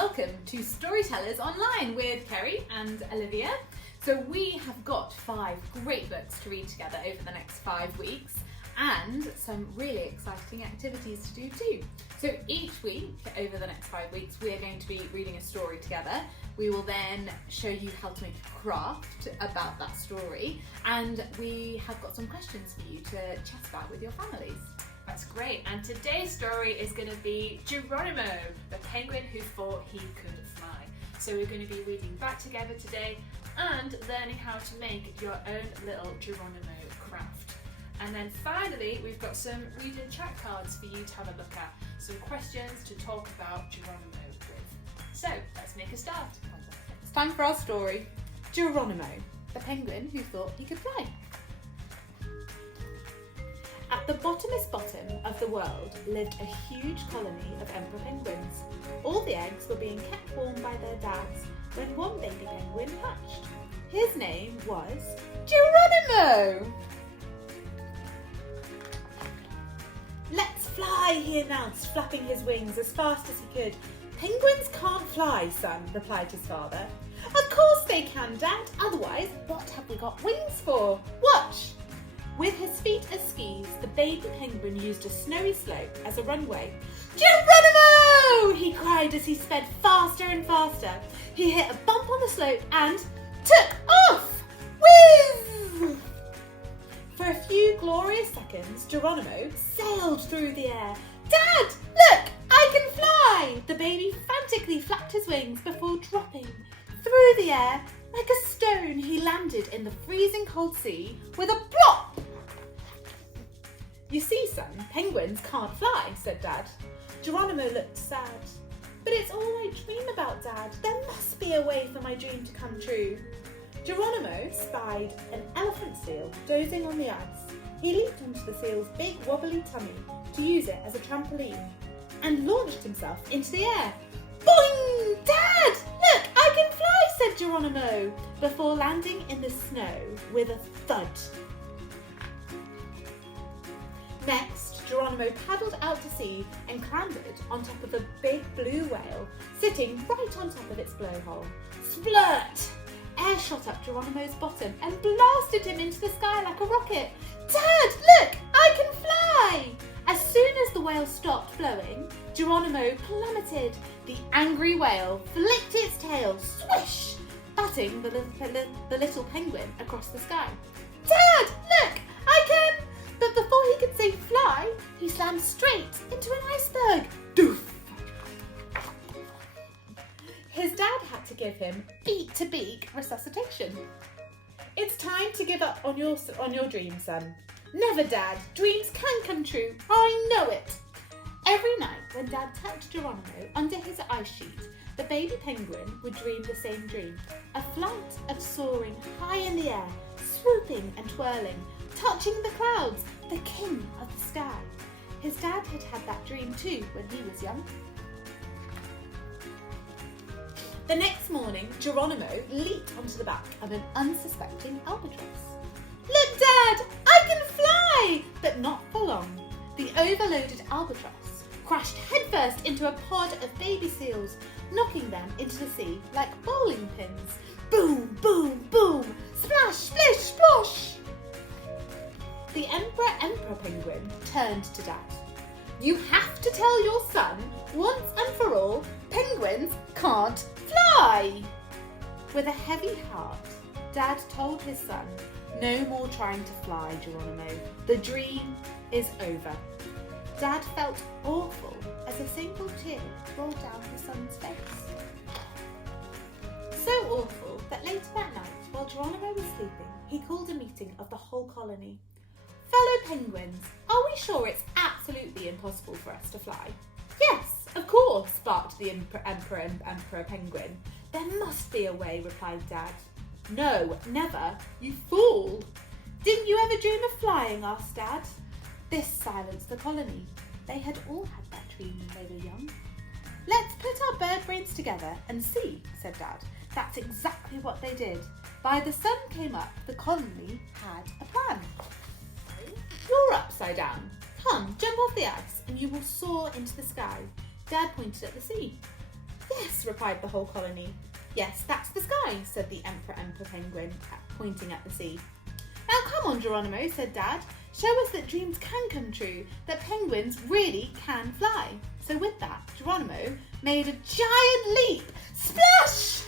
welcome to Storytellers Online with Kerry and Olivia. So we have got 5 great books to read together over the next 5 weeks and some really exciting activities to do too. So each week over the next 5 weeks we are going to be reading a story together. We will then show you how to make a craft about that story, and we have got some questions for you to chat about with your families. That's great, and today's story is going to be Geronimo, the penguin who thought he could fly. So we're going to be reading that together today and learning how to make your own little Geronimo craft. And then finally, we've got some read and chat cards for you to have a look at, some questions to talk about Geronimo with. So let's make a start. It's time for our story, Geronimo, the penguin who thought he could fly. At the bottomest bottom of the world lived a huge colony of emperor penguins. All the eggs were being kept warm by their dads when one baby penguin hatched. His name was Geronimo! "Let's fly," he announced, flapping his wings as fast as he could. "Penguins can't fly, son," replied his father. "Of course they can, Dad. Otherwise, what have we got wings for? Watch!" With his feet as skis, the baby penguin used a snowy slope as a runway. "Geronimo!" he cried as he sped faster and faster. He hit a bump on the slope and took off! Whiz! For a few glorious seconds, Geronimo sailed through the air. "Dad, look! I can fly!" The baby frantically flapped his wings before dropping. Through the air, like a stone, he landed in the freezing cold sea with a plop! "You see, son, penguins can't fly," said Dad. Geronimo looked sad. "But it's all I dream about, Dad. There must be a way for my dream to come true." Geronimo spied an elephant seal dozing on the ice. He leaped onto the seal's big wobbly tummy to use it as a trampoline and launched himself into the air. "Boing! Dad, look, I can fly," said Geronimo, before landing in the snow with a thud. Next, Geronimo paddled out to sea and clambered on top of a big blue whale, sitting right on top of its blowhole. Splurt! Air shot up Geronimo's bottom and blasted him into the sky like a rocket. "Dad, look! I can fly!" As soon as the whale stopped blowing, Geronimo plummeted. The angry whale flicked its tail, swish, batting the little penguin across the sky. "Dad, look! I can..." But before he could say fly, he slammed straight into an iceberg. Doof! His dad had to give him beak-to-beak resuscitation. "It's time to give up on your dream, son." "Never, Dad. Dreams can come true. I know it." Every night when Dad tucked Geronimo under his ice sheet, the baby penguin would dream the same dream. A flight of soaring high in the air, swooping and twirling, touching the clouds, the king of the sky. His dad had had that dream too when he was young. The next morning, Geronimo leaped onto the back of an unsuspecting albatross. "Look, Dad, I can fly!" But not for long. The overloaded albatross crashed headfirst into a pod of baby seals, knocking them into the sea like bowling pins. Boom, boom, boom! Splash, splish, splosh! The emperor penguin turned to Dad. "You have to tell your son, once and for all, penguins can't fly!" With a heavy heart, Dad told his son, "No more trying to fly, Geronimo. The dream is over." Dad felt awful as a single tear rolled down his son's face. So awful that later that night, while Geronimo was sleeping, he called a meeting of the whole colony. "Fellow penguins, are we sure it's absolutely impossible for us to fly?" "Yes, of course," barked the emperor penguin. "There must be a way," replied Dad. "No, never, you fool." "Didn't you ever dream of flying?" asked Dad. This silenced the colony. They had all had that dream when they were young. "Let's put our bird brains together and see," said Dad. That's exactly what they did. By the sun came up, the colony had a plan. "You're upside down. Come, jump off the ice and you will soar into the sky." Dad pointed at the sea. Yes, replied the whole colony. Yes, that's the sky, said the Emperor Penguin, pointing at the sea. Now come on, Geronimo, said Dad. Show us that dreams can come true, that penguins really can fly. So with that, Geronimo made a giant leap. Splash!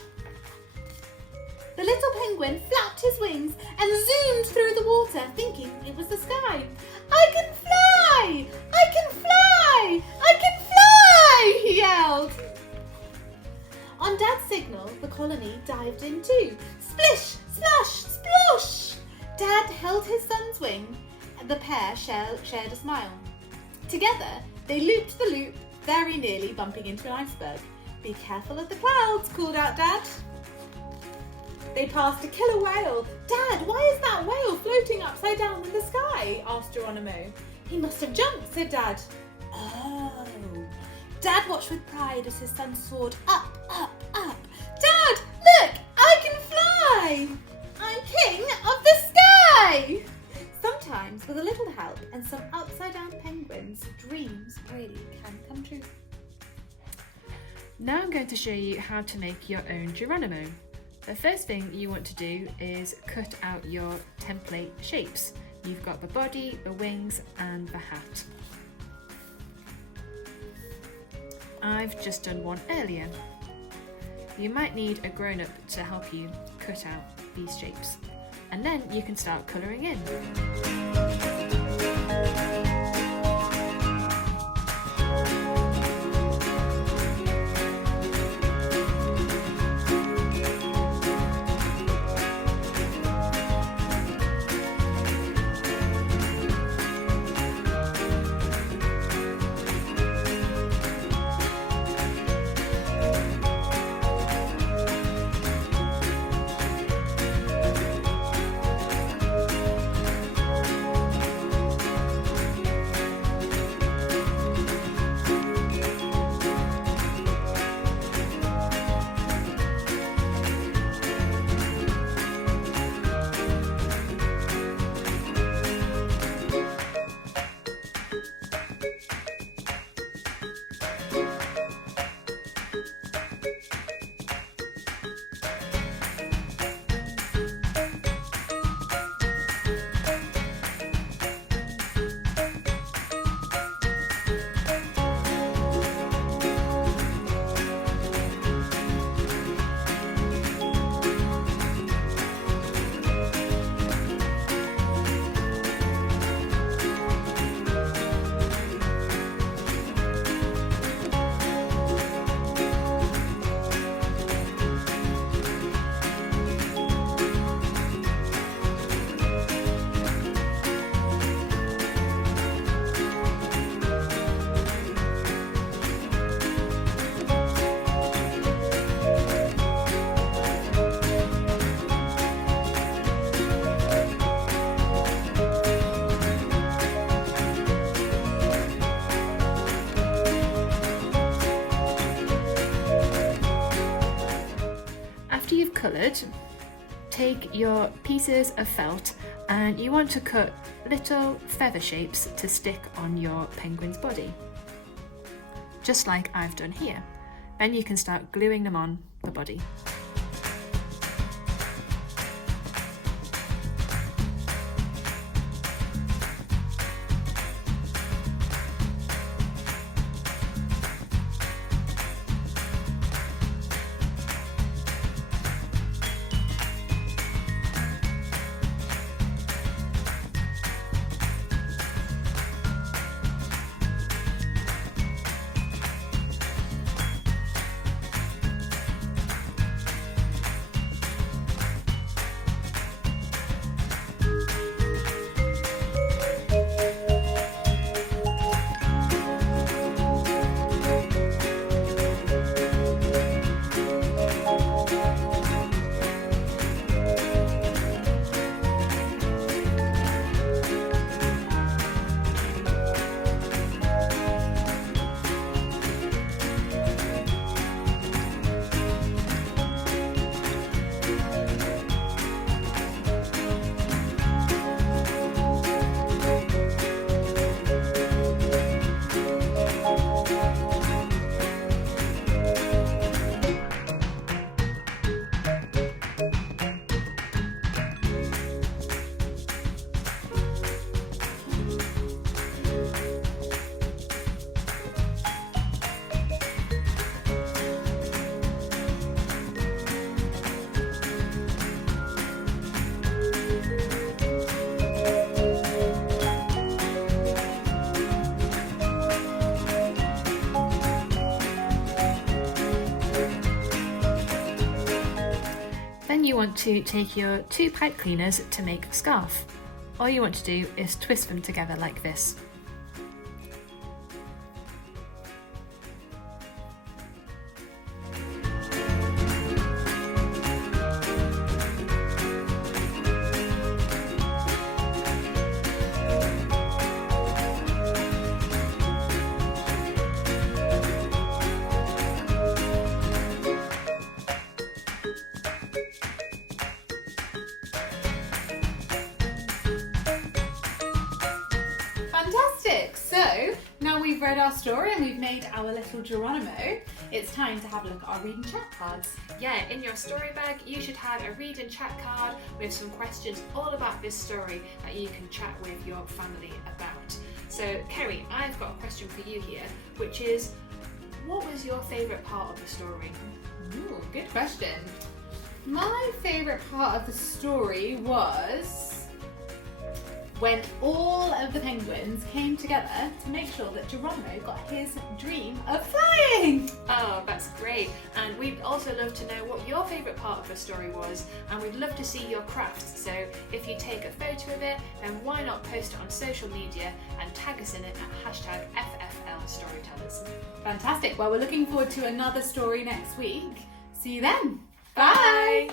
The little penguin flapped his wings and zoomed through the water, thinking it was the sky. I can fly! I can fly! I can fly! He yelled. On Dad's signal, the colony dived in too. Splish, splash, splosh! Dad held his son's wing, and the pair shared a smile. Together, they looped the loop, very nearly bumping into an iceberg. Be careful of the clouds, called out Dad. They passed a killer whale. Dad, why is that whale floating upside down in the sky? Asked Geronimo. He must have jumped, said Dad. Oh. Dad watched with pride as his son soared up, up, up. Dad, look, I can fly! I'm king of the sky! Sometimes, with a little help and some upside-down penguins, dreams really can come true. Now I'm going to show you how to make your own Geronimo. The first thing you want to do is cut out your template shapes. You've got the body, the wings and the hat. I've just done one earlier. You might need a grown-up to help you cut out these shapes. And then you can start colouring in. After you've coloured, take your pieces of felt and you want to cut little feather shapes to stick on your penguin's body, just like I've done here. Then you can start gluing them on the body. you want to take your 2 pipe cleaners to make a scarf. All you want to do is twist them together like this. Fantastic! So, now we've read our story and we've made our little Geronimo, it's time to have a look at our read and chat cards. Yeah, in your story bag you should have a read and chat card with some questions all about this story that you can chat with your family about. So Kerry, I've got a question for you here, which is, what was your favourite part of the story? Ooh, good question. My favourite part of the story was when all of the penguins came together to make sure that Geronimo got his dream of flying. Oh, that's great. And we'd also love to know what your favourite part of the story was, and we'd love to see your crafts. So if you take a photo of it, then why not post it on social media and tag us in it at #FFLStorytellers. Fantastic. Well, we're looking forward to another story next week. See you then. Bye.